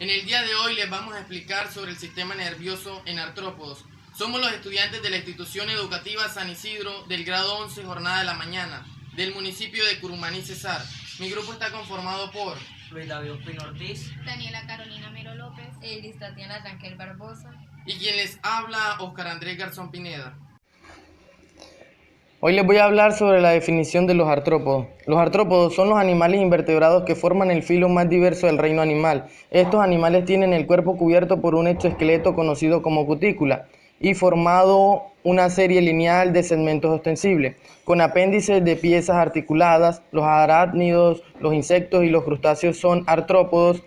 En el día de hoy les vamos a explicar sobre el sistema nervioso en artrópodos. Somos los estudiantes de la institución educativa San Isidro del grado 11, jornada de la mañana, del municipio de Curumaní, Cesar. Mi grupo está conformado por Luis David Ospino Ortiz, Daniela Carolina Mero López, Elis Tatiana Rangel Barbosa y quien les habla, Oscar Andrés Garzón Pineda. Hoy les voy a hablar sobre la definición de los artrópodos. Los artrópodos son los animales invertebrados que forman el filo más diverso del reino animal. Estos animales tienen el cuerpo cubierto por un exoesqueleto conocido como cutícula y formado una serie lineal de segmentos ostensibles, con apéndices de piezas articuladas. Los arácnidos, los insectos y los crustáceos son artrópodos.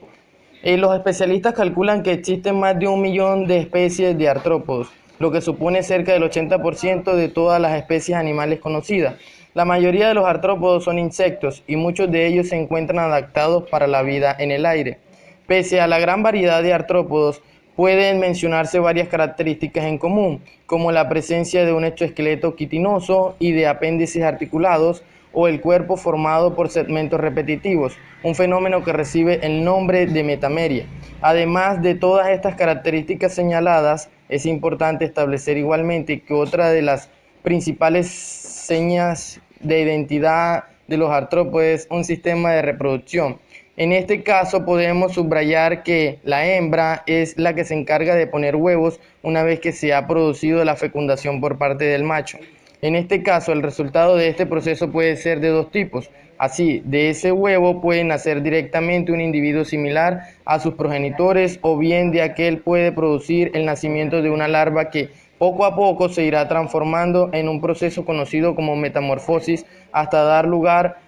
Los especialistas calculan que existen más de 1 millón de especies de artrópodos, lo que supone cerca del 80% de todas las especies animales conocidas. La mayoría de los artrópodos son insectos y muchos de ellos se encuentran adaptados para la vida en el aire. Pese a la gran variedad de artrópodos, pueden mencionarse varias características en común, como la presencia de un exoesqueleto quitinoso y de apéndices articulados, o el cuerpo formado por segmentos repetitivos, un fenómeno que recibe el nombre de metameria. Además de todas estas características señaladas, es importante establecer igualmente que otra de las principales señas de identidad de los artrópodos es un sistema de reproducción. En este caso podemos subrayar que la hembra es la que se encarga de poner huevos una vez que se ha producido la fecundación por parte del macho. En este caso, el resultado de este proceso puede ser de dos tipos. Así, de ese huevo puede nacer directamente un individuo similar a sus progenitores, o bien de aquel puede producir el nacimiento de una larva que poco a poco se irá transformando en un proceso conocido como metamorfosis hasta dar lugar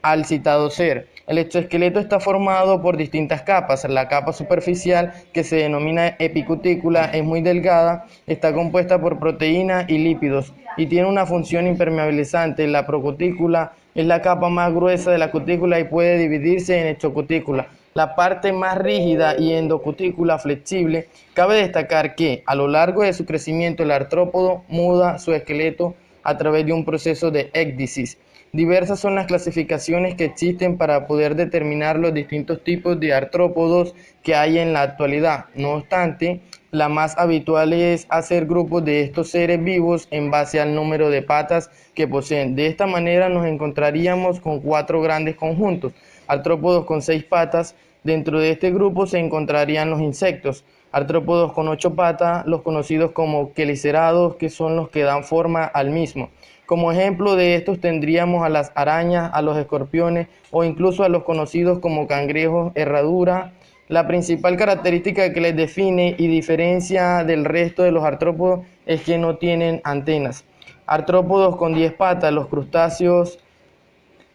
al citado ser. El exoesqueleto está formado por distintas capas. La capa superficial, que se denomina epicutícula, es muy delgada, está compuesta por proteínas y lípidos y tiene una función impermeabilizante. La procutícula es la capa más gruesa de la cutícula y puede dividirse en exocutícula, la parte más rígida, y endocutícula flexible. Cabe destacar que a lo largo de su crecimiento el artrópodo muda su esqueleto a través de un proceso de écdisis. Diversas son las clasificaciones que existen para poder determinar los distintos tipos de artrópodos que hay en la actualidad. No obstante, la más habitual es hacer grupos de estos seres vivos en base al número de patas que poseen. De esta manera nos encontraríamos con 4 grandes conjuntos: artrópodos con 6 patas. Dentro de este grupo se encontrarían los insectos. Artrópodos con 8 patas, los conocidos como quelicerados, que son los que dan forma al mismo. Como ejemplo de estos tendríamos a las arañas, a los escorpiones o incluso a los conocidos como cangrejos herradura. La principal característica que les define y diferencia del resto de los artrópodos es que no tienen antenas. Artrópodos con 10 patas, los crustáceos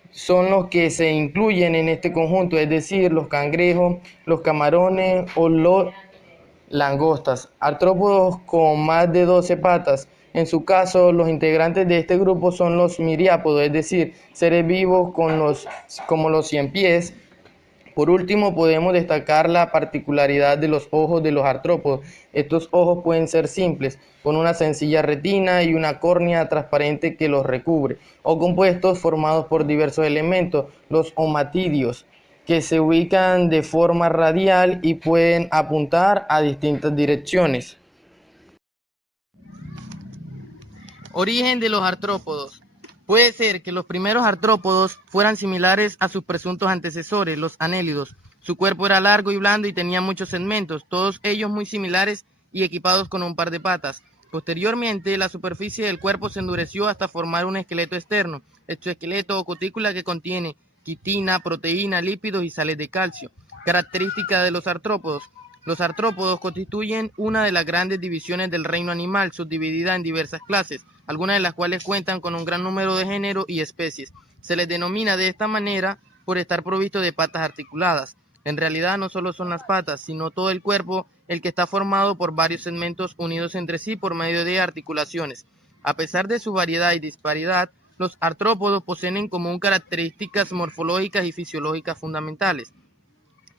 son los que se incluyen en este conjunto, es decir, los cangrejos, los camarones o los langostas. Artrópodos con más de 12 patas. En su caso, los integrantes de este grupo son los miriápodos, es decir, seres vivos como los ciempiés. Por último, podemos destacar la particularidad de los ojos de los artrópodos. Estos ojos pueden ser simples, con una sencilla retina y una córnea transparente que los recubre, o compuestos formados por diversos elementos, los omatidios, que se ubican de forma radial y pueden apuntar a distintas direcciones. Origen de los artrópodos. Puede ser que los primeros artrópodos fueran similares a sus presuntos antecesores, los anélidos. Su cuerpo era largo y blando y tenía muchos segmentos, todos ellos muy similares y equipados con un par de patas. Posteriormente, la superficie del cuerpo se endureció hasta formar un esqueleto externo, exoesqueleto o cutícula que contiene quitina, proteína, lípidos y sales de calcio. Característica de los artrópodos. Los artrópodos constituyen una de las grandes divisiones del reino animal, subdividida en diversas clases, algunas de las cuales cuentan con un gran número de géneros y especies. Se les denomina de esta manera por estar provisto de patas articuladas. En realidad no solo son las patas, sino todo el cuerpo el que está formado por varios segmentos unidos entre sí por medio de articulaciones. A pesar de su variedad y disparidad, los artrópodos poseen en común características morfológicas y fisiológicas fundamentales: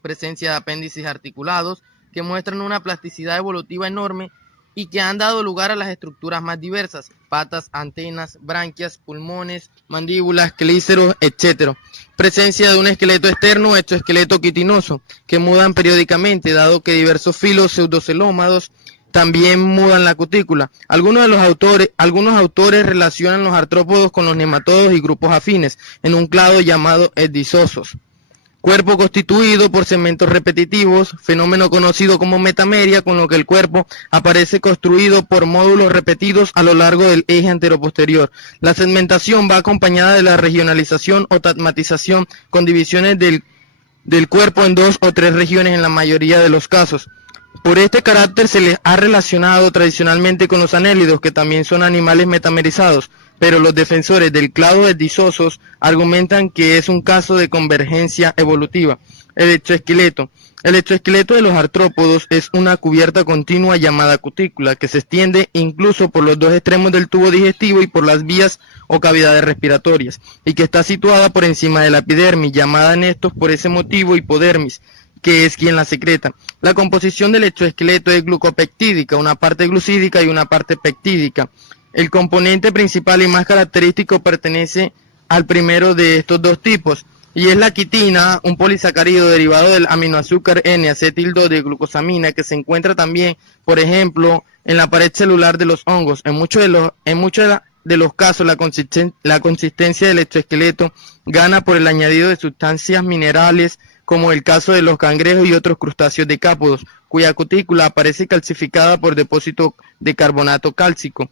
presencia de apéndices articulados, que muestran una plasticidad evolutiva enorme y que han dado lugar a las estructuras más diversas: patas, antenas, branquias, pulmones, mandíbulas, quelíceros, etc. Presencia de un esqueleto externo, exoesqueleto quitinoso, que mudan periódicamente, dado que diversos filos pseudocelómados también mudan la cutícula. Algunos autores relacionan los artrópodos con los nematodos y grupos afines, en un clado llamado ecdysozoos. Cuerpo constituido por segmentos repetitivos, fenómeno conocido como metameria, con lo que el cuerpo aparece construido por módulos repetidos a lo largo del eje anteroposterior. La segmentación va acompañada de la regionalización o tagmatización, con divisiones del cuerpo en 2 o 3 regiones en la mayoría de los casos. Por este carácter se les ha relacionado tradicionalmente con los anélidos, que también son animales metamerizados, pero los defensores del clado ecdysozoos argumentan que es un caso de convergencia evolutiva. El exoesqueleto. El exoesqueleto de los artrópodos es una cubierta continua llamada cutícula, que se extiende incluso por los dos extremos del tubo digestivo y por las vías o cavidades respiratorias, y que está situada por encima de la epidermis, llamada en estos por ese motivo hipodermis, que es quien la secreta. La composición del exoesqueleto es glucopeptídica, una parte glucídica y una parte peptídica. El componente principal y más característico pertenece al primero de estos dos tipos, y es la quitina, un polisacárido derivado del aminoazúcar N-acetil-2-glucosamina, que se encuentra también, por ejemplo, en la pared celular de los hongos. En muchos de los casos, la consistencia del exoesqueleto gana por el añadido de sustancias minerales, como el caso de los cangrejos y otros crustáceos decápodos, cuya cutícula aparece calcificada por depósito de carbonato cálcico.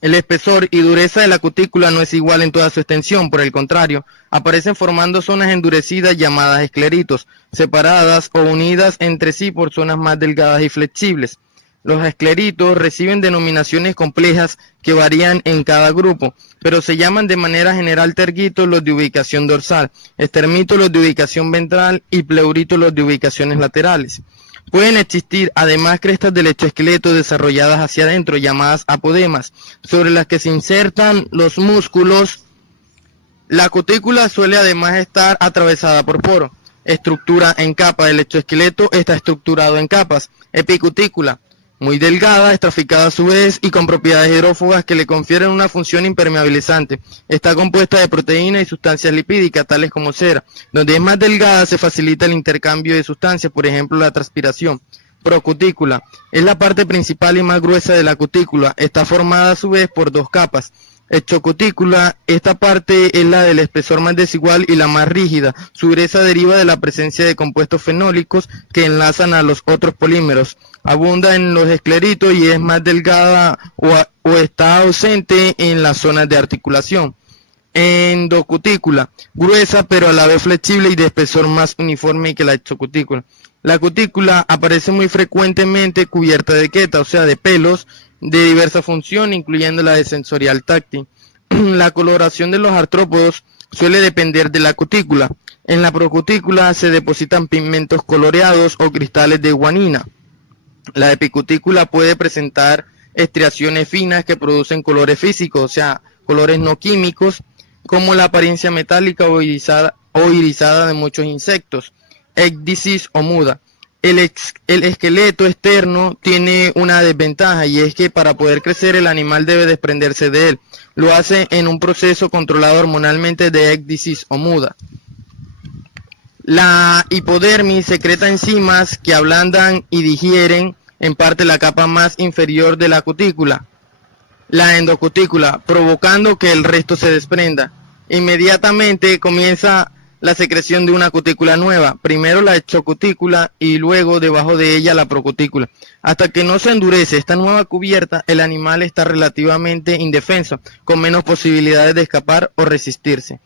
El espesor y dureza de la cutícula no es igual en toda su extensión, por el contrario, aparecen formando zonas endurecidas llamadas escleritos, separadas o unidas entre sí por zonas más delgadas y flexibles. Los escleritos reciben denominaciones complejas que varían en cada grupo, pero se llaman de manera general tergitos los de ubicación dorsal, estermitos los de ubicación ventral y pleuritos los de ubicaciones laterales. Pueden existir además crestas del exoesqueleto desarrolladas hacia adentro, llamadas apodemas, sobre las que se insertan los músculos. La cutícula suele además estar atravesada por poros. Estructura en capa. El exoesqueleto está estructurado en capas. Epicutícula, muy delgada, estraficada a su vez y con propiedades hidrófogas que le confieren una función impermeabilizante. Está compuesta de proteínas y sustancias lipídicas, tales como cera. Donde es más delgada se facilita el intercambio de sustancias, por ejemplo la transpiración. Procutícula, es la parte principal y más gruesa de la cutícula. Está formada a su vez por dos capas. Exocutícula, esta parte es la del espesor más desigual y la más rígida. Su dureza deriva de la presencia de compuestos fenólicos que enlazan a los otros polímeros. Abunda en los escleritos y es más delgada o está ausente en las zonas de articulación. Endocutícula, gruesa pero a la vez flexible y de espesor más uniforme que la exocutícula. La cutícula aparece muy frecuentemente cubierta de queta, o sea, de pelos de diversa función, incluyendo la de sensorial táctil. La coloración de los artrópodos suele depender de la cutícula. En la procutícula se depositan pigmentos coloreados o cristales de guanina. La epicutícula puede presentar estriaciones finas que producen colores físicos, o sea, colores no químicos, como la apariencia metálica o irisada de muchos insectos, ecdysis o muda. El esqueleto externo tiene una desventaja, y es que para poder crecer el animal debe desprenderse de él. Lo hace en un proceso controlado hormonalmente de ecdysis o muda. La hipodermis secreta enzimas que ablandan y digieren en parte la capa más inferior de la cutícula, la endocutícula, provocando que el resto se desprenda. Inmediatamente comienza la secreción de una cutícula nueva, primero la exocutícula y luego debajo de ella la procutícula. Hasta que no se endurece esta nueva cubierta, el animal está relativamente indefenso, con menos posibilidades de escapar o resistirse.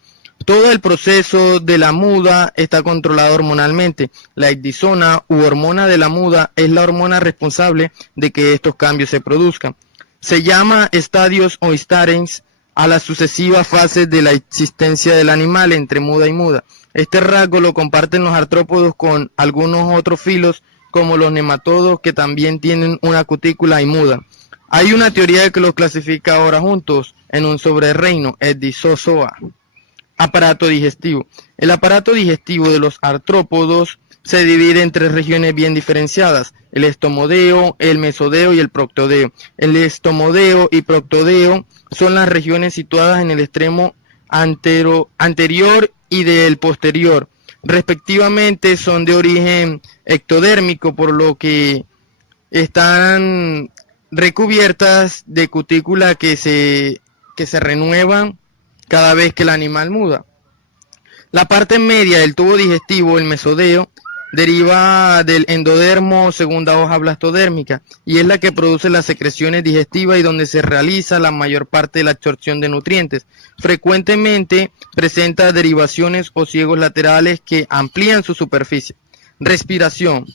Todo el proceso de la muda está controlado hormonalmente. La ecdisona u hormona de la muda es la hormona responsable de que estos cambios se produzcan. Se llama estadios o histarens a las sucesivas fases de la existencia del animal entre muda y muda. Este rasgo lo comparten los artrópodos con algunos otros filos, como los nematodos, que también tienen una cutícula y muda. Hay una teoría que los clasifica ahora juntos en un sobrereino, Ecdysozoa. Aparato digestivo. El aparato digestivo de los artrópodos se divide en tres regiones bien diferenciadas: el estomodeo, el mesodeo y el proctodeo. El estomodeo y proctodeo son las regiones situadas en el extremo anterior y del posterior. Respectivamente son de origen ectodérmico, por lo que están recubiertas de cutícula que se renuevan cada vez que el animal muda. La parte media del tubo digestivo, el mesodeo, deriva del endodermo, segunda hoja blastodérmica, y es la que produce las secreciones digestivas y donde se realiza la mayor parte de la absorción de nutrientes. Frecuentemente presenta derivaciones o ciegos laterales que amplían su superficie. Respiración.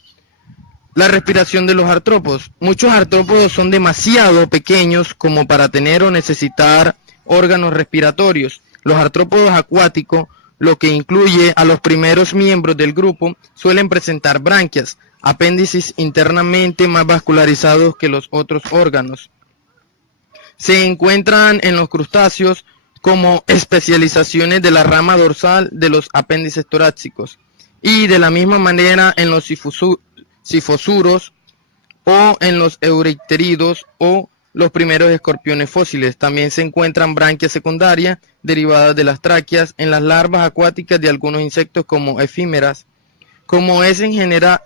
La respiración de los artrópodos. Muchos artrópodos son demasiado pequeños como para tener o necesitar órganos respiratorios. Los artrópodos acuáticos, lo que incluye a los primeros miembros del grupo, suelen presentar branquias, apéndices internamente más vascularizados que los otros órganos. Se encuentran en los crustáceos como especializaciones de la rama dorsal de los apéndices torácicos, y de la misma manera en los sifosuros o en los eurycteridos o los primeros escorpiones fósiles. También se encuentran branquias secundarias derivadas de las tráqueas en las larvas acuáticas de algunos insectos como efímeras. Como es general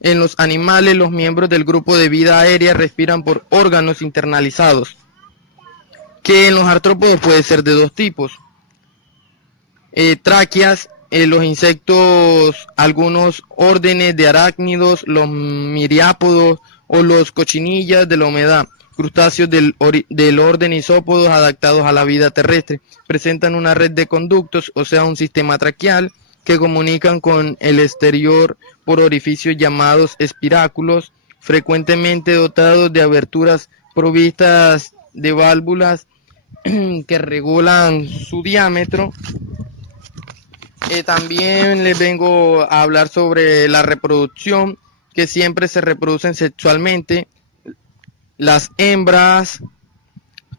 en los animales, los miembros del grupo de vida aérea respiran por órganos internalizados, que en los artrópodos puede ser de dos tipos: tráqueas, los insectos, algunos órdenes de arácnidos, los miriápodos o los cochinillas de la humedad. Crustáceos del orden isópodos adaptados a la vida terrestre. Presentan una red de conductos, o sea, un sistema traqueal, que comunican con el exterior por orificios llamados espiráculos, frecuentemente dotados de aberturas provistas de válvulas que regulan su diámetro. También les vengo a hablar sobre la reproducción, que siempre se reproducen sexualmente. Las hembras,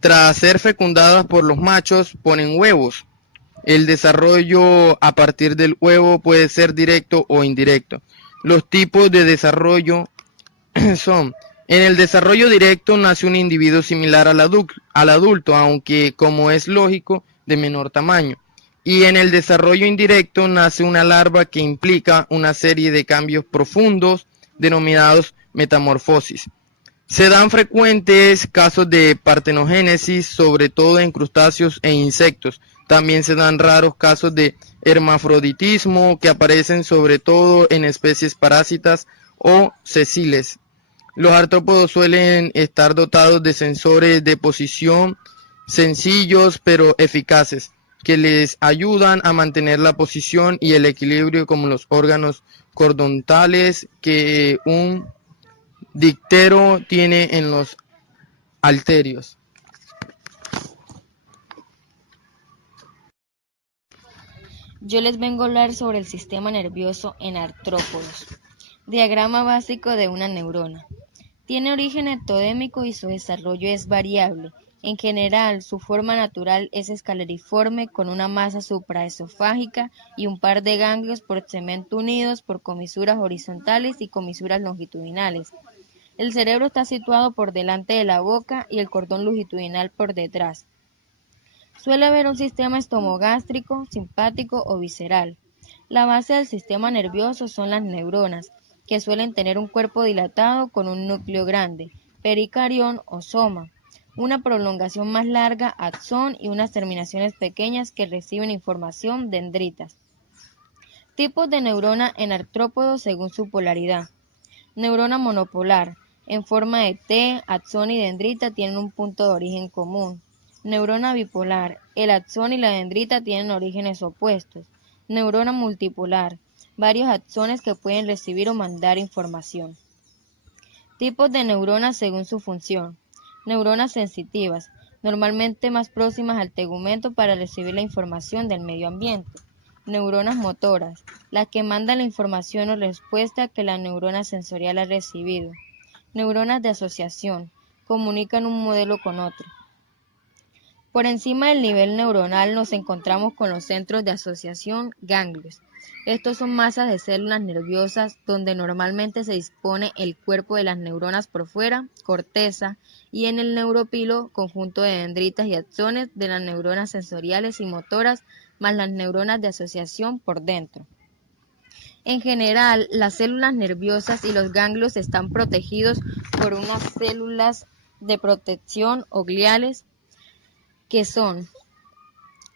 tras ser fecundadas por los machos, ponen huevos. El desarrollo a partir del huevo puede ser directo o indirecto. Los tipos de desarrollo son: en el desarrollo directo nace un individuo similar al adulto, aunque, como es lógico, de menor tamaño. Y en el desarrollo indirecto nace una larva que implica una serie de cambios profundos denominados metamorfosis. Se dan frecuentes casos de partenogénesis, sobre todo en crustáceos e insectos. También se dan raros casos de hermafroditismo que aparecen sobre todo en especies parásitas o sesiles. Los artrópodos suelen estar dotados de sensores de posición sencillos pero eficaces, que les ayudan a mantener la posición y el equilibrio, como los órganos cordontales que un díptero tiene en los halterios. Yo les vengo a hablar sobre el sistema nervioso en artrópodos. Diagrama básico de una neurona. Tiene origen ectodémico y su desarrollo es variable. En general, su forma natural es escalariforme, con una masa supraesofágica y un par de ganglios por cemento unidos por comisuras horizontales y comisuras longitudinales. El cerebro está situado por delante de la boca y el cordón longitudinal por detrás. Suele haber un sistema estomogástrico, simpático o visceral. La base del sistema nervioso son las neuronas, que suelen tener un cuerpo dilatado con un núcleo grande, pericarión o soma, una prolongación más larga, axón, y unas terminaciones pequeñas que reciben información, dendritas. Tipos de neurona en artrópodos según su polaridad. Neurona monopolar, en forma de T, axón y dendrita tienen un punto de origen común. Neurona bipolar, el axón y la dendrita tienen orígenes opuestos. Neurona multipolar, varios axones que pueden recibir o mandar información. Tipos de neuronas según su función. Neuronas sensitivas, normalmente más próximas al tegumento para recibir la información del medio ambiente. Neuronas motoras, las que mandan la información o respuesta que la neurona sensorial ha recibido. Neuronas de asociación, comunican un modelo con otro. Por encima del nivel neuronal nos encontramos con los centros de asociación, ganglios. Estos son masas de células nerviosas donde normalmente se dispone el cuerpo de las neuronas por fuera, corteza, y en el neuropilo, conjunto de dendritas y axones de las neuronas sensoriales y motoras, más las neuronas de asociación por dentro. En general, las células nerviosas y los ganglios están protegidos por unas células de protección o gliales, que son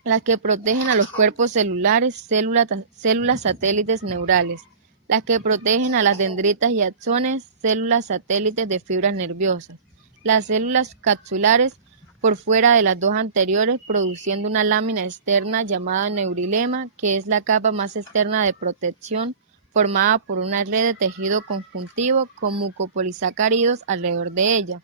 las que protegen a los cuerpos celulares, células satélites neurales, las que protegen a las dendritas y axones, células satélites de fibras nerviosas, las células capsulares por fuera de las dos anteriores, produciendo una lámina externa llamada neurilema, que es la capa más externa de protección, formada por una red de tejido conjuntivo con mucopolisacáridos alrededor de ella.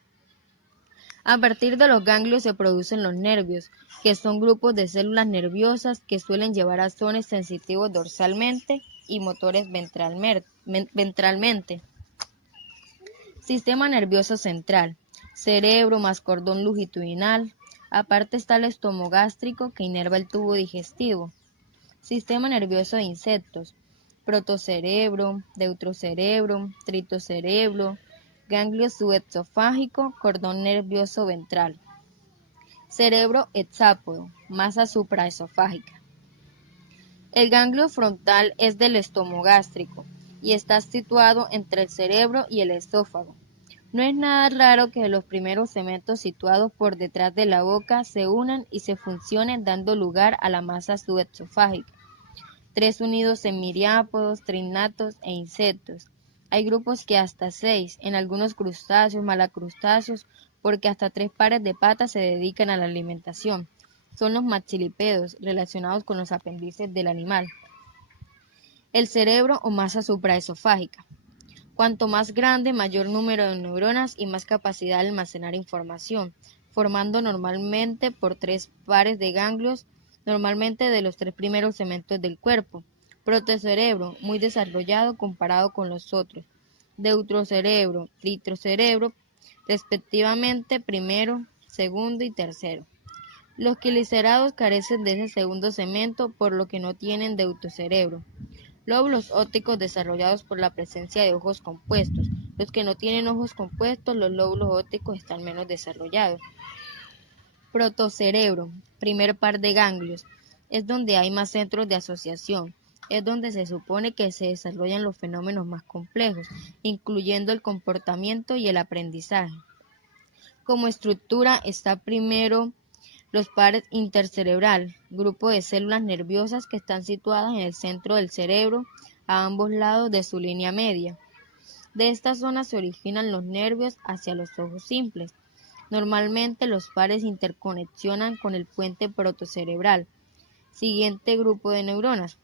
A partir de los ganglios se producen los nervios, que son grupos de células nerviosas que suelen llevar axones sensitivos dorsalmente y motores ventralmente. Sistema nervioso central, cerebro más cordón longitudinal, aparte está el estomogástrico que inerva el tubo digestivo. Sistema nervioso de insectos, protocerebro, deuterocerebro, tritocerebro, ganglio subesofágico, cordón nervioso ventral. Cerebro hexápodo, masa supraesofágica. El ganglio frontal es del estomogástrico y está situado entre el cerebro y el esófago. No es nada raro que los primeros segmentos situados por detrás de la boca se unan y se fusionen dando lugar a la masa subesofágica. Tres unidos en miriápodos, trinatos e insectos. Hay grupos que hasta 6, en algunos crustáceos, malacrustáceos, porque hasta 3 pares de patas se dedican a la alimentación. Son los maxilípedos, relacionados con los apéndices del animal. El cerebro o masa supraesofágica. Cuanto más grande, mayor número de neuronas y más capacidad de almacenar información, formando normalmente por 3 pares de ganglios, normalmente de los 3 primeros segmentos del cuerpo. Protocerebro, muy desarrollado comparado con los otros. Deuterocerebro, tritocerebro, respectivamente primero, segundo y tercero. Los quilicerados carecen de ese segundo segmento, por lo que no tienen deuterocerebro. Lóbulos ópticos desarrollados por la presencia de ojos compuestos. Los que no tienen ojos compuestos, los lóbulos ópticos están menos desarrollados. Protocerebro, primer par de ganglios, es donde hay más centros de asociación, es donde se supone que se desarrollan los fenómenos más complejos, incluyendo el comportamiento y el aprendizaje. Como estructura está primero los pares intercerebral, grupo de células nerviosas que están situadas en el centro del cerebro, a ambos lados de su línea media. De esta zona se originan los nervios hacia los ojos simples. Normalmente los pares interconexionan con el puente protocerebral, siguiente grupo de neuronas,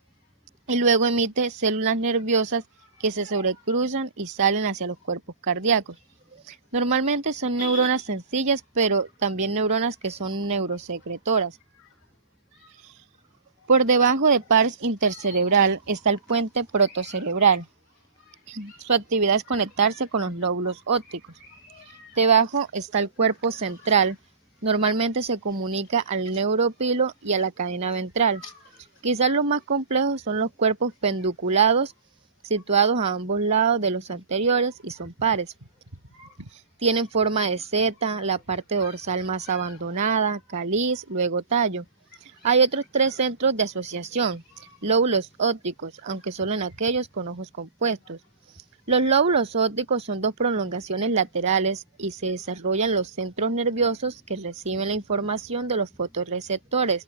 y luego emite células nerviosas que se sobrecruzan y salen hacia los cuerpos cardíacos. Normalmente son neuronas sencillas, pero también neuronas que son neurosecretoras. Por debajo de pares intercerebral está el puente protocerebral. Su actividad es conectarse con los lóbulos ópticos. Debajo está el cuerpo central. Normalmente se comunica al neuropilo y a la cadena ventral. Quizás los más complejos son los cuerpos pedunculados, situados a ambos lados de los anteriores y son pares. Tienen forma de seta, la parte dorsal más abandonada, cáliz, luego tallo. Hay otros 3 centros de asociación, lóbulos ópticos, aunque solo en aquellos con ojos compuestos. Los lóbulos ópticos son 2 prolongaciones laterales y se desarrollan los centros nerviosos que reciben la información de los fotorreceptores.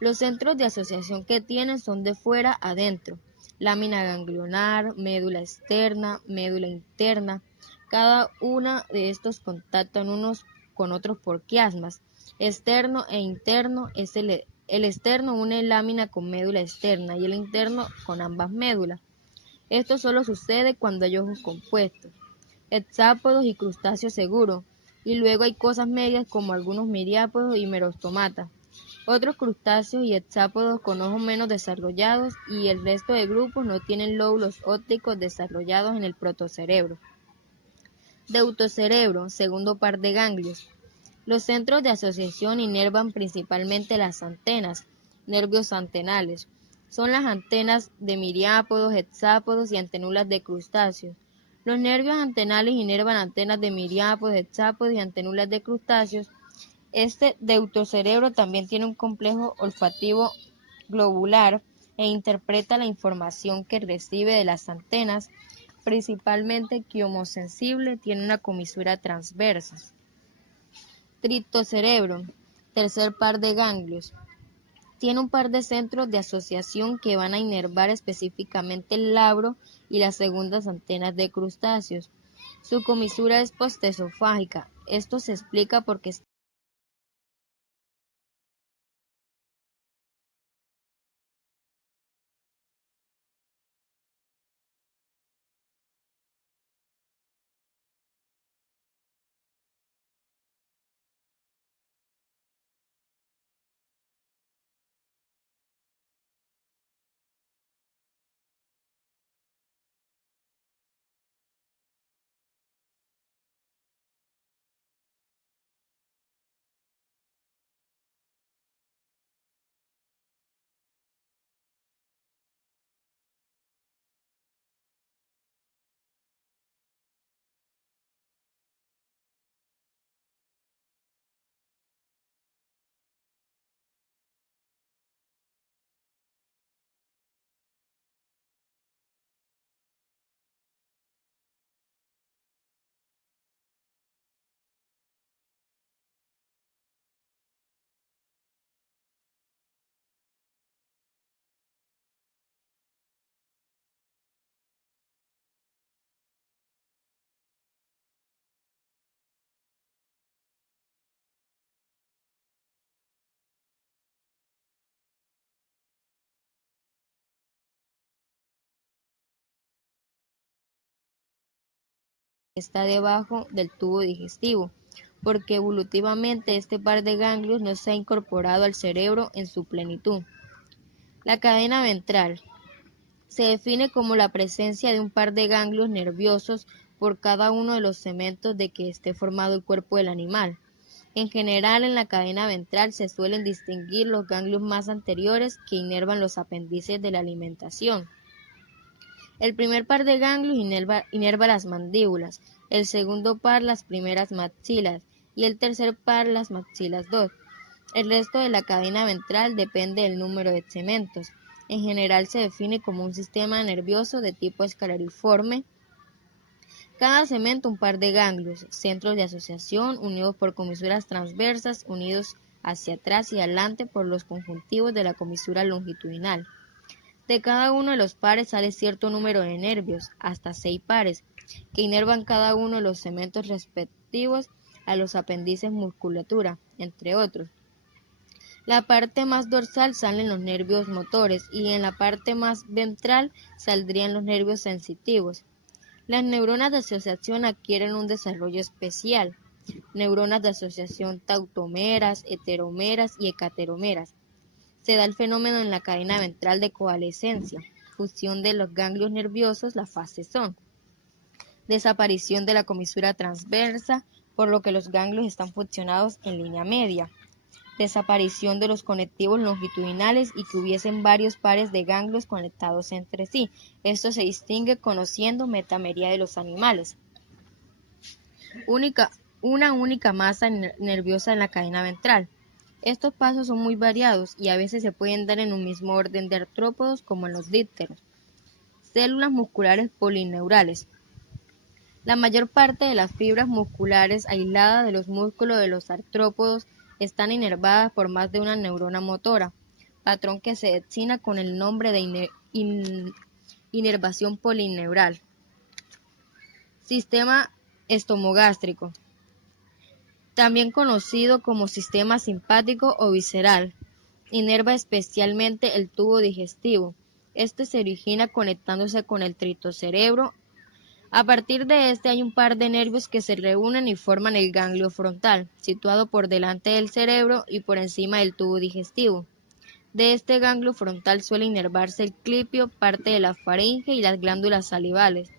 Los centros de asociación que tienen son de fuera a adentro, lámina ganglionar, médula externa, médula interna. Cada una de estos contactan unos con otros por quiasmas. Externo e interno es el externo une lámina con médula externa y el interno con ambas médulas. Esto solo sucede cuando hay ojos compuestos, hexápodos y crustáceos seguros, y luego hay cosas medias como algunos miriápodos y merostomatas. Otros crustáceos y hexápodos con ojos menos desarrollados y el resto de grupos no tienen lóbulos ópticos desarrollados en el protocerebro. Deuterocerebro, segundo par de ganglios. Los centros de asociación inervan principalmente las antenas, nervios antenales. son las antenas de miriápodos, hexápodos y antenulas de crustáceos. Los nervios antenales inervan antenas de miriápodos, hexápodos y antenulas de crustáceos. Este deutocerebro también tiene un complejo olfativo globular e interpreta la información que recibe de las antenas, principalmente quiomosensible, tiene una comisura transversa. Tritocerebro, tercer par de ganglios. Tiene un par de centros de asociación que van a inervar específicamente el labro y las segundas antenas de crustáceos. Su comisura es postesofágica. Esto se explica porque está debajo del tubo digestivo, porque evolutivamente este par de ganglios no se ha incorporado al cerebro en su plenitud. La cadena ventral se define como la presencia de un par de ganglios nerviosos por cada uno de los segmentos de que esté formado el cuerpo del animal. En general, en la cadena ventral se suelen distinguir los ganglios más anteriores que inervan los apéndices de la alimentación. El primer par de ganglios inerva las mandíbulas, el segundo par las primeras maxilas y el tercer par las maxilas 2. El resto de la cadena ventral depende del número de segmentos. En general se define como un sistema nervioso de tipo escalariforme. Cada segmento un par de ganglios, centros de asociación unidos por comisuras transversas, unidos hacia atrás y adelante por los conjuntivos de la comisura longitudinal. De cada uno de los pares sale cierto número de nervios, hasta 6 pares, que inervan cada uno de los segmentos respectivos a los apéndices musculatura, entre otros. La parte más dorsal salen los nervios motores y en la parte más ventral saldrían los nervios sensitivos. Las neuronas de asociación adquieren un desarrollo especial. Neuronas de asociación tautómeras, heterómeras y hecaterómeras. Se da el fenómeno en la cadena ventral de coalescencia, fusión de los ganglios nerviosos, las fases son desaparición de la comisura transversa, por lo que los ganglios están fusionados en línea media, desaparición de los conectivos longitudinales y que hubiesen varios pares de ganglios conectados entre sí. Esto se distingue conociendo metamería de los animales. Una única masa nerviosa en la cadena ventral. Estos pasos son muy variados y a veces se pueden dar en un mismo orden de artrópodos como en los dípteros. Células musculares polineurales. La mayor parte de las fibras musculares aisladas de los músculos de los artrópodos están inervadas por más de una neurona motora, patrón que se designa con el nombre de inervación polineural. Sistema estomogástrico, también conocido como sistema simpático o visceral, inerva especialmente el tubo digestivo. Este se origina conectándose con el tritocerebro. A partir de este hay un par de nervios que se reúnen y forman el ganglio frontal, situado por delante del cerebro y por encima del tubo digestivo. De este ganglio frontal suele inervarse el clipio, parte de la faringe y las glándulas salivales.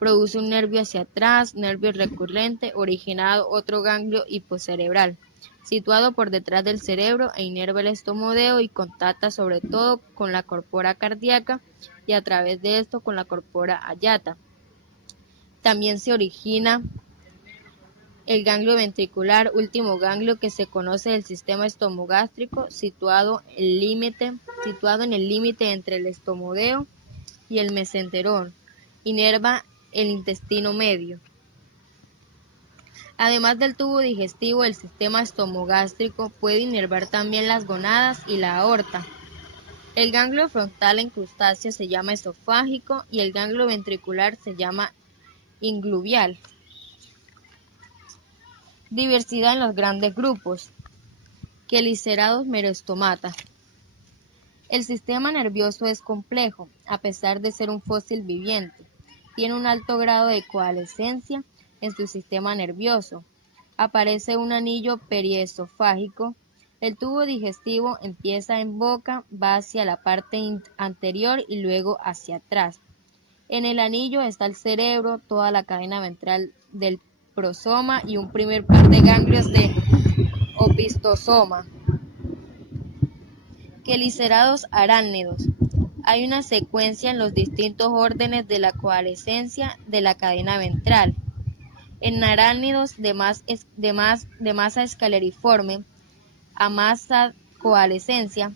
Produce un nervio hacia atrás, nervio recurrente, originado otro ganglio hipocerebral. situado por detrás del cerebro e inerva el estomodeo y contacta sobre todo con la corpora cardíaca y a través de esto con la corpora hayata. También se origina el ganglio ventricular, último ganglio que se conoce del sistema estomogástrico, situado en el límite entre el estomodeo y el mesenterón, inerva el intestino medio. Además del tubo digestivo, el sistema estomogástrico puede inervar también las gónadas y la aorta. El ganglio frontal en crustáceos se llama esofágico y el ganglio ventricular se llama ingluvial. Diversidad en los grandes grupos. Quelicerados merostomata. El sistema nervioso es complejo, a pesar de ser un fósil viviente. Tiene un alto grado de coalescencia en su sistema nervioso. Aparece un anillo periesofágico. El tubo digestivo empieza en boca, va hacia la parte anterior y luego hacia atrás. En el anillo está el cerebro, toda la cadena ventral del prosoma y un primer par de ganglios de opistosoma. Quelicerados arácnidos. Hay una secuencia en los distintos órdenes de la coalescencia de la cadena ventral. En arácnidos de masa escaleriforme a masa coalescencia,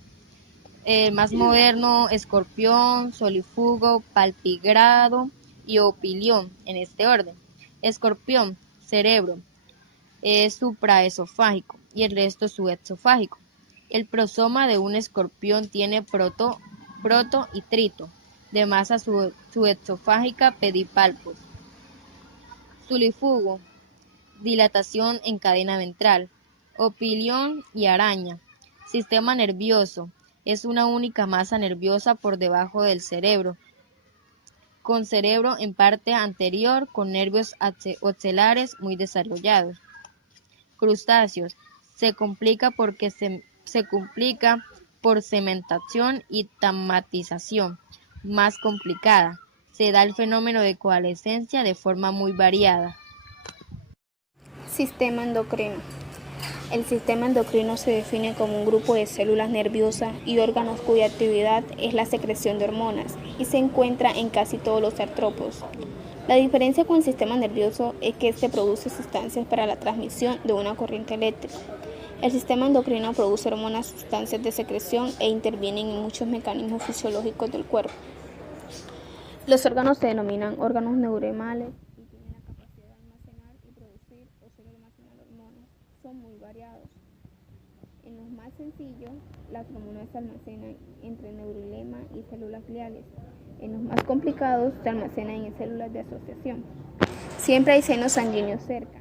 el más moderno, escorpión, solifugo, palpigrado y opilión, en este orden. Escorpión, cerebro, es supraesofágico y el resto subesofágico. El prosoma de un escorpión tiene proto y trito, de masa subesofágica pedipalpos. Solifugo, dilatación en cadena ventral. Opilión y araña. Sistema nervioso, es una única masa nerviosa por debajo del cerebro, con cerebro en parte anterior, con nervios oculares muy desarrollados. Crustáceos, se complica por cementación y tammatización más complicada. Se da el fenómeno de coalescencia de forma muy variada. Sistema endocrino. El sistema endocrino se define como un grupo de células nerviosas y órganos cuya actividad es la secreción de hormonas y se encuentra en casi todos los artrópodos. La diferencia con el sistema nervioso es que este produce sustancias para la transmisión de una corriente eléctrica. El sistema endocrino produce hormonas, sustancias de secreción e intervienen en muchos mecanismos fisiológicos del cuerpo. Los órganos se denominan órganos neuronales y tienen la capacidad de almacenar y producir o solo almacenar hormonas. Son muy variados. En los más sencillos, las hormonas se almacenan entre neurilema y células gliales. En los más complicados, se almacenan en células de asociación. Siempre hay senos sanguíneos cerca.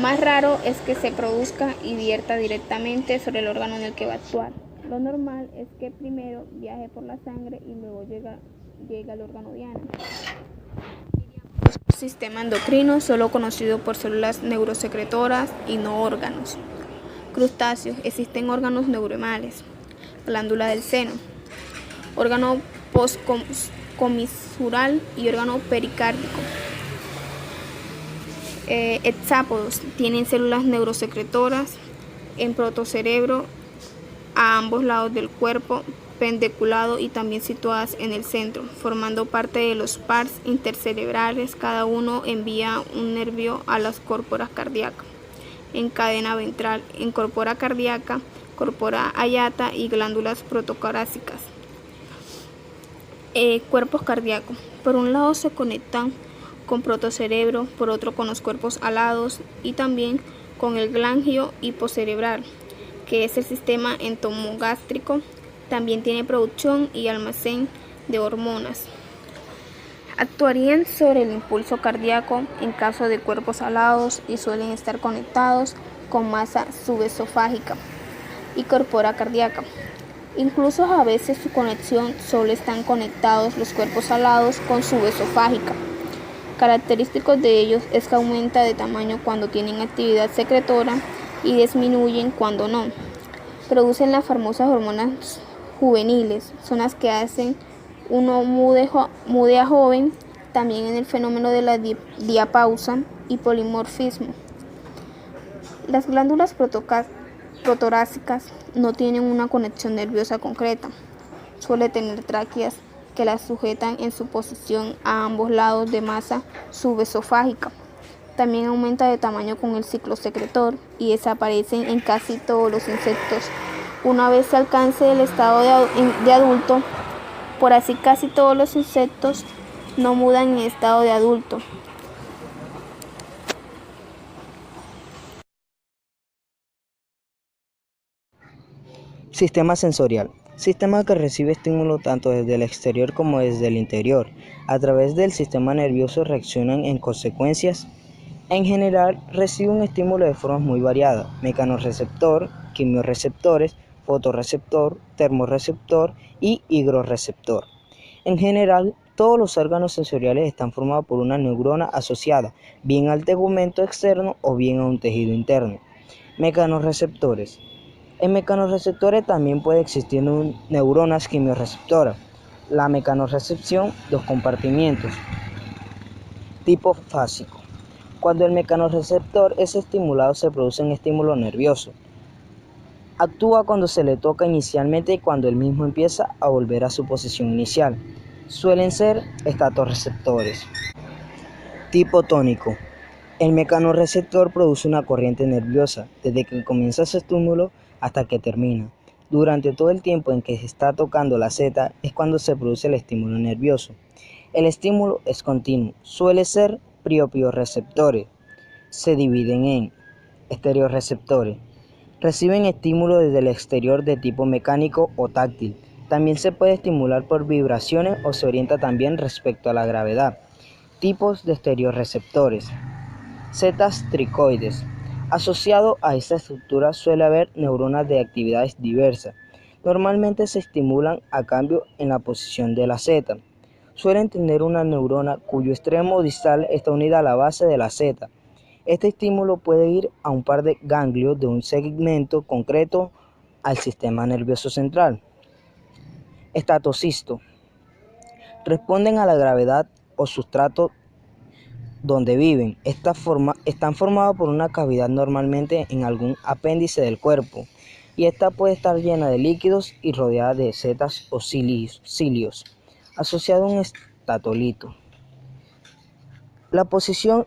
Más raro es que se produzca y vierta directamente sobre el órgano en el que va a actuar. Lo normal es que primero viaje por la sangre y luego llega al órgano diana. Sistema endocrino solo conocido por células neurosecretoras y no órganos. Crustáceos, existen órganos neuromales, glándula del seno, órgano postcomisural y órgano pericárdico. Hexápodos tienen células neurosecretoras en protocerebro a ambos lados del cuerpo, pendeculado y también situadas en el centro, formando parte de los pars intercerebrales. Cada uno envía un nervio a las corporas cardíacas en cadena ventral, en corpora cardíaca, corpora hayata y glándulas protocorácicas. Cuerpos cardíacos. Por un lado se conectan con protocerebro, por otro con los cuerpos alados y también con el ganglio hipocerebral, que es el sistema entomogástrico. También tiene producción y almacén de hormonas. Actuarían sobre el impulso cardíaco en caso de cuerpos alados y suelen estar conectados con masa subesofágica y corpora cardíaca. Incluso a veces su conexión solo están conectados los cuerpos alados con subesofágica. Característicos de ellos es que aumenta de tamaño cuando tienen actividad secretora y disminuyen cuando no. Producen las famosas hormonas juveniles, son las que hacen uno mude a joven, también en el fenómeno de la diapausa y polimorfismo. Las glándulas protorácicas no tienen una conexión nerviosa concreta. Suele tener tráqueas que las sujetan en su posición a ambos lados de masa subesofágica. También aumenta de tamaño con el ciclo secretor y desaparecen en casi todos los insectos. Una vez se alcance el estado de adulto, por así casi todos los insectos no mudan en estado de adulto. Sistema sensorial. Sistema que recibe estímulo tanto desde el exterior como desde el interior. A través del sistema nervioso reaccionan en consecuencias. En general, recibe un estímulo de formas muy variadas: mecanorreceptor, quimiorreceptores, fotorreceptor, termorreceptor y higroreceptor. En general, todos los órganos sensoriales están formados por una neurona asociada, bien al tegumento externo o bien a un tejido interno. Mecanorreceptores. En mecanorreceptores también puede existir neuronas quimiorreceptoras. La mecanorrecepción, dos compartimientos. Tipo fásico. Cuando el mecanorreceptor es estimulado, se produce un estímulo nervioso. Actúa cuando se le toca inicialmente y cuando el mismo empieza a volver a su posición inicial. Suelen ser estatoreceptores. Tipo tónico. El mecanorreceptor produce una corriente nerviosa desde que comienza su estímulo hasta que termina. Durante todo el tiempo en que se está tocando la seta es cuando se produce el estímulo nervioso. El estímulo es continuo, suele ser propioreceptores. Se dividen en estereoreceptores. Reciben estímulo desde el exterior de tipo mecánico o táctil. También se puede estimular por vibraciones o se orienta también respecto a la gravedad. Tipos de estereoreceptores. Setas tricoides. Asociado a esta estructura suele haber neuronas de actividades diversas. Normalmente se estimulan a cambio en la posición de la seta. Suelen tener una neurona cuyo extremo distal está unida a la base de la seta. Este estímulo puede ir a un par de ganglios de un segmento concreto al sistema nervioso central. Estatocisto. Responden a la gravedad o sustrato donde viven. Están formados por una cavidad normalmente en algún apéndice del cuerpo, y esta puede estar llena de líquidos y rodeada de setas o cilios, asociado a un estatolito. La posición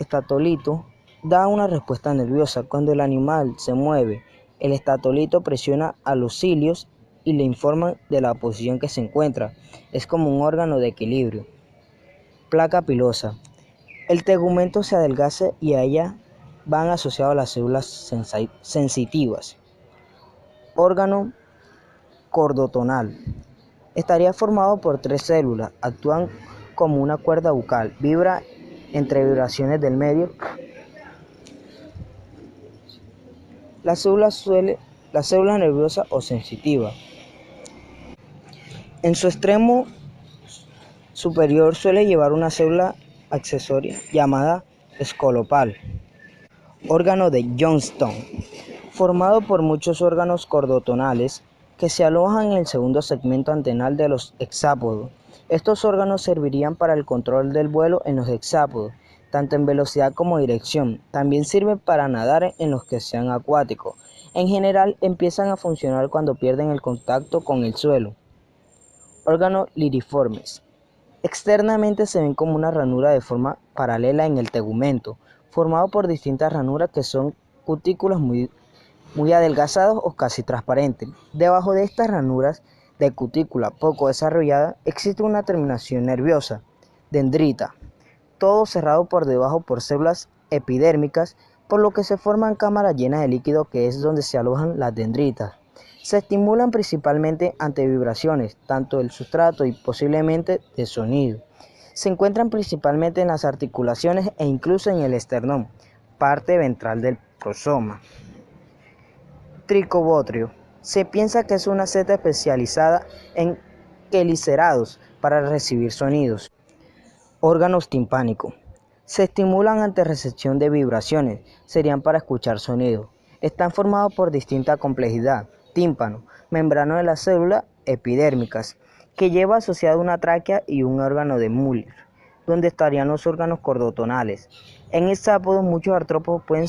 estatolito da una respuesta nerviosa. Cuando el animal se mueve, el estatolito presiona a los cilios y le informan de la posición que se encuentra. Es como un órgano de equilibrio. Placa pilosa. El tegumento se adelgaza y a ella van asociadas las células sensitivas. Órgano cordotonal. Estaría formado por 3 células. Actúan como una cuerda bucal. Vibra entre vibraciones del medio. La célula nerviosa o sensitiva. En su extremo superior suele llevar una célula accesoria llamada escolopal. Órgano de Johnston, formado por muchos órganos cordotonales que se alojan en el segundo segmento antenal de los hexápodos. Estos órganos servirían para el control del vuelo en los hexápodos, tanto en velocidad como dirección. También sirven para nadar en los que sean acuáticos. En general, empiezan a funcionar cuando pierden el contacto con el suelo. Órganos liriformes. Externamente se ven como una ranura de forma paralela en el tegumento, formado por distintas ranuras que son cutículas muy adelgazadas o casi transparentes. Debajo de estas ranuras de cutícula poco desarrollada existe una terminación nerviosa, dendrita, todo cerrado por debajo por células epidérmicas, por lo que se forman cámaras llenas de líquido que es donde se alojan las dendritas. Se estimulan principalmente ante vibraciones, tanto del sustrato y posiblemente de sonido. Se encuentran principalmente en las articulaciones e incluso en el esternón, parte ventral del prosoma. Tricobotrio. Se piensa que es una seta especializada en quelicerados para recibir sonidos. Órganos timpánicos. Se estimulan ante recepción de vibraciones, serían para escuchar sonidos. Están formados por distinta complejidad. Tímpano, membrana de las células epidérmicas, que lleva asociado una tráquea y un órgano de Müller, donde estarían los órganos cordotonales. En hexápodos muchos artrópodos pueden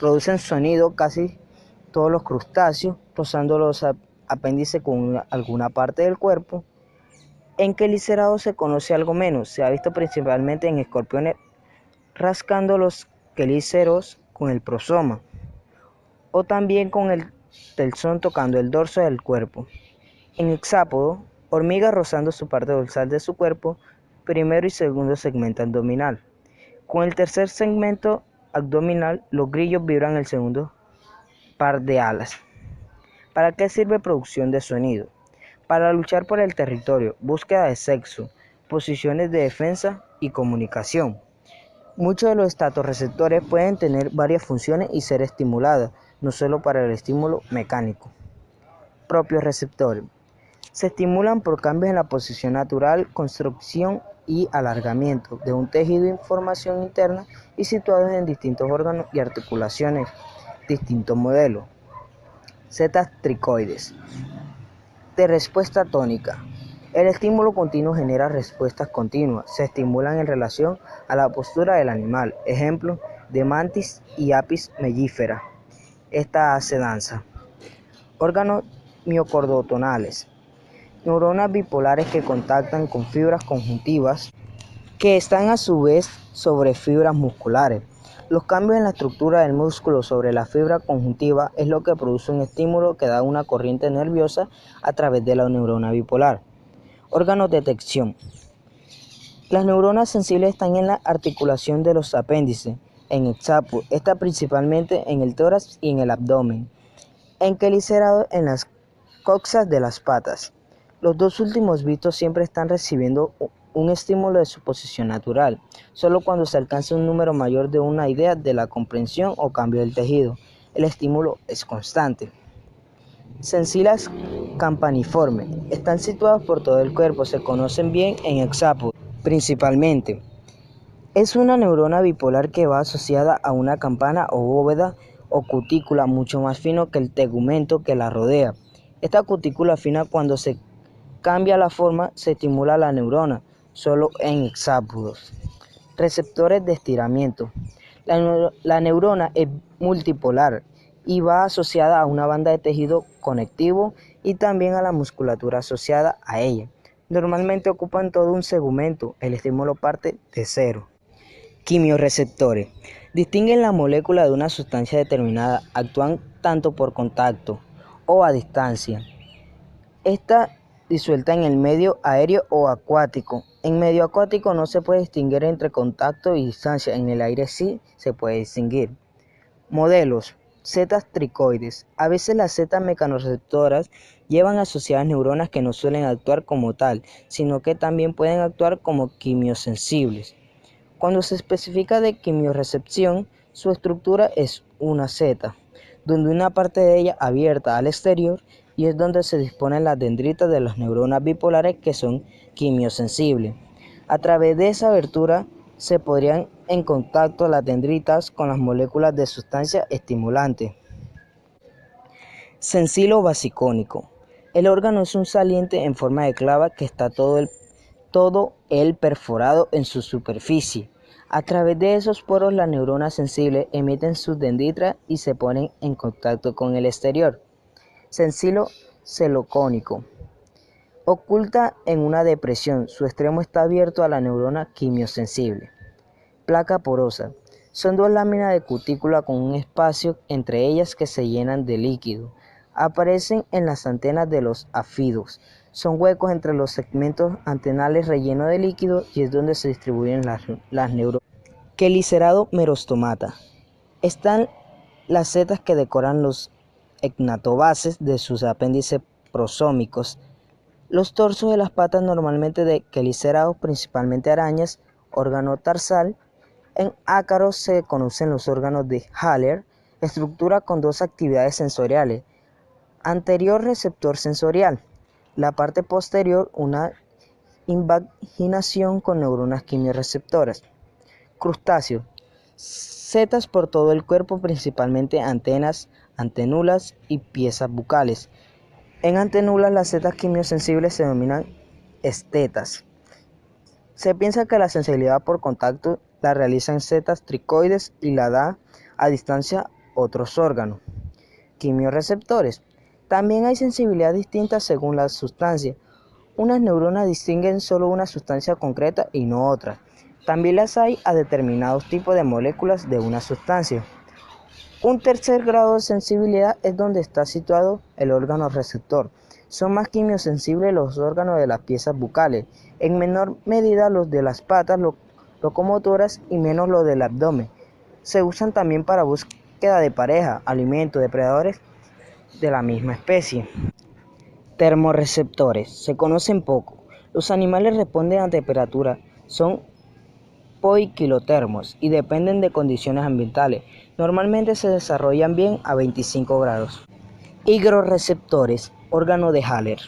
Producen sonido casi todos los crustáceos, rozando los apéndices con alguna parte del cuerpo. En quelicerados se conoce algo menos, se ha visto principalmente en escorpiones rascando los quelíceros con el prosoma, o también con el telson tocando el dorso del cuerpo. En hexápodo, hormigas rozando su parte dorsal de su cuerpo, primero y segundo segmento abdominal. Con el tercer segmento abdominal, los grillos vibran el segundo par de alas. ¿Para qué sirve producción de sonido? Para luchar por el territorio, búsqueda de sexo, posiciones de defensa y comunicación. Muchos de los estatoreceptores pueden tener varias funciones y ser estimuladas, no solo para el estímulo mecánico. Propios receptores. Se estimulan por cambios en la posición natural, construcción y alargamiento de un tejido de información interna y situados en distintos órganos y articulaciones, distintos modelos. Setas tricoides. De respuesta tónica. El estímulo continuo genera respuestas continuas. Se estimulan en relación a la postura del animal. Ejemplo de mantis y apis mellifera. Esta hace danza. Órganos miocordotonales. Neuronas bipolares que contactan con fibras conjuntivas que están a su vez sobre fibras musculares. Los cambios en la estructura del músculo sobre la fibra conjuntiva es lo que produce un estímulo que da una corriente nerviosa a través de la neurona bipolar. Órganos de detección. Las neuronas sensibles están en la articulación de los apéndices, en hexápodo, esta principalmente en el tórax y en el abdomen, en quelicerados en las coxas de las patas. Los dos últimos vistos siempre están recibiendo un estímulo de su posición natural, solo cuando se alcanza un número mayor de una idea de la comprensión o cambio del tejido. El estímulo es constante. Sensilas campaniformes. Están situadas por todo el cuerpo, se conocen bien en hexápodo, principalmente. Es una neurona bipolar que va asociada a una campana o bóveda o cutícula mucho más fino que el tegumento que la rodea. Esta cutícula fina, cuando se cambia la forma, se estimula la neurona, solo en hexápodos. Receptores de estiramiento. La neurona es multipolar y va asociada a una banda de tejido conectivo y también a la musculatura asociada a ella. Normalmente ocupan todo un segmento, el estímulo parte de cero. Quimioreceptores. Distinguen la molécula de una sustancia determinada, actúan tanto por contacto o a distancia. Esta disuelta en el medio aéreo o acuático. En medio acuático no se puede distinguir entre contacto y distancia, en el aire sí se puede distinguir. Modelos. Setas tricoides. A veces las setas mecanoreceptoras llevan asociadas neuronas que no suelen actuar como tal, sino que también pueden actuar como quimiosensibles. Cuando se especifica de quimiorecepción, su estructura es una seta, donde una parte de ella abierta al exterior y es donde se disponen las dendritas de las neuronas bipolares que son quimiosensibles. A través de esa abertura se podrían en contacto las dendritas con las moléculas de sustancia estimulante. Sensilo basicónico. El órgano es un saliente en forma de clava que está todo el perforado en su superficie. A través de esos poros las neuronas sensibles emiten sus dendritas y se ponen en contacto con el exterior. Sensilo celocónico. Oculta en una depresión, su extremo está abierto a la neurona quimiosensible. Placa porosa. Son dos láminas de cutícula con un espacio entre ellas que se llenan de líquido. Aparecen en las antenas de los áfidos. Son huecos entre los segmentos antenales rellenos de líquido y es donde se distribuyen las neuronas. Quelicerado merostomata. Están las setas que decoran los egnatobases de sus apéndices prosómicos. Los torsos de las patas normalmente de quelicerados, principalmente arañas, órgano tarsal. En ácaros se conocen los órganos de Haller, estructura con dos actividades sensoriales. Anterior receptor sensorial. La parte posterior una invaginación con neuronas quimioreceptoras. Crustáceos. Setas por todo el cuerpo, principalmente antenas, antenulas y piezas bucales. En antenulas las setas quimiosensibles se denominan estetas. Se piensa que la sensibilidad por contacto la realizan setas tricoides y la da a distancia otros órganos. Quimioreceptores. También hay sensibilidad distinta según la sustancia. Unas neuronas distinguen solo una sustancia concreta y no otra. También las hay a determinados tipos de moléculas de una sustancia. Un tercer grado de sensibilidad es donde está situado el órgano receptor. Son más quimiosensibles los órganos de las piezas bucales, en menor medida los de las patas locomotoras y menos los del abdomen. Se usan también para búsqueda de pareja, alimento, depredadores de la misma especie. Termorreceptores. Se conocen poco. Los animales responden a temperatura, son poiquilotermos y dependen de condiciones ambientales. Normalmente se desarrollan bien a 25 grados. Higroreceptores, órgano de Haller.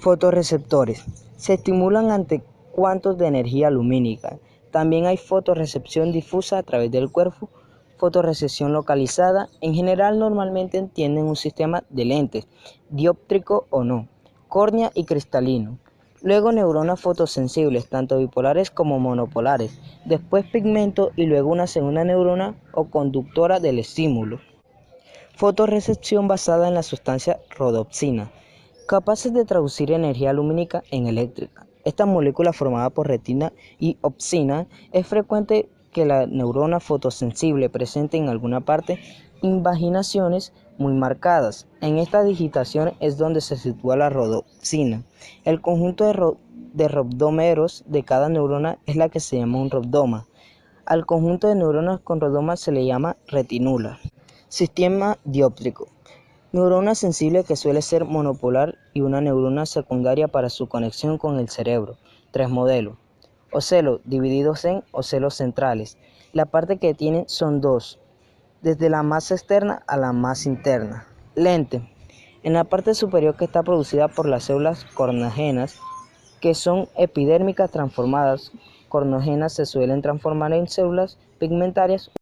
Fotorreceptores. Se estimulan ante cuantos de energía lumínica. También hay fotorrecepción difusa a través del cuerpo, fotorrecepción localizada. En general, normalmente tienen un sistema de lentes, dióptrico o no, córnea y cristalino. Luego neuronas fotosensibles, tanto bipolares como monopolares. Después pigmento y luego una segunda neurona o conductora del estímulo. Fotorrecepción basada en la sustancia rodopsina, capaces de traducir energía lumínica en eléctrica. Esta molécula formada por retina y opsina es frecuente que la neurona fotosensible presente en alguna parte invaginaciones muy marcadas. En esta digitación es donde se sitúa la rodopsina. El conjunto de rhabdómeros de cada neurona es la que se llama un rhabdoma. Al conjunto de neuronas con rhabdoma se le llama retinula. Sistema dióptrico. Neurona sensible que suele ser monopolar y una neurona secundaria para su conexión con el cerebro. 3 modelos. Ocelos divididos en ocelos centrales. La parte que tienen son 2, desde la más externa a la más interna. Lente. En la parte superior que está producida por las células corneanas, que son epidérmicas transformadas. Corneanas se suelen transformar en células pigmentarias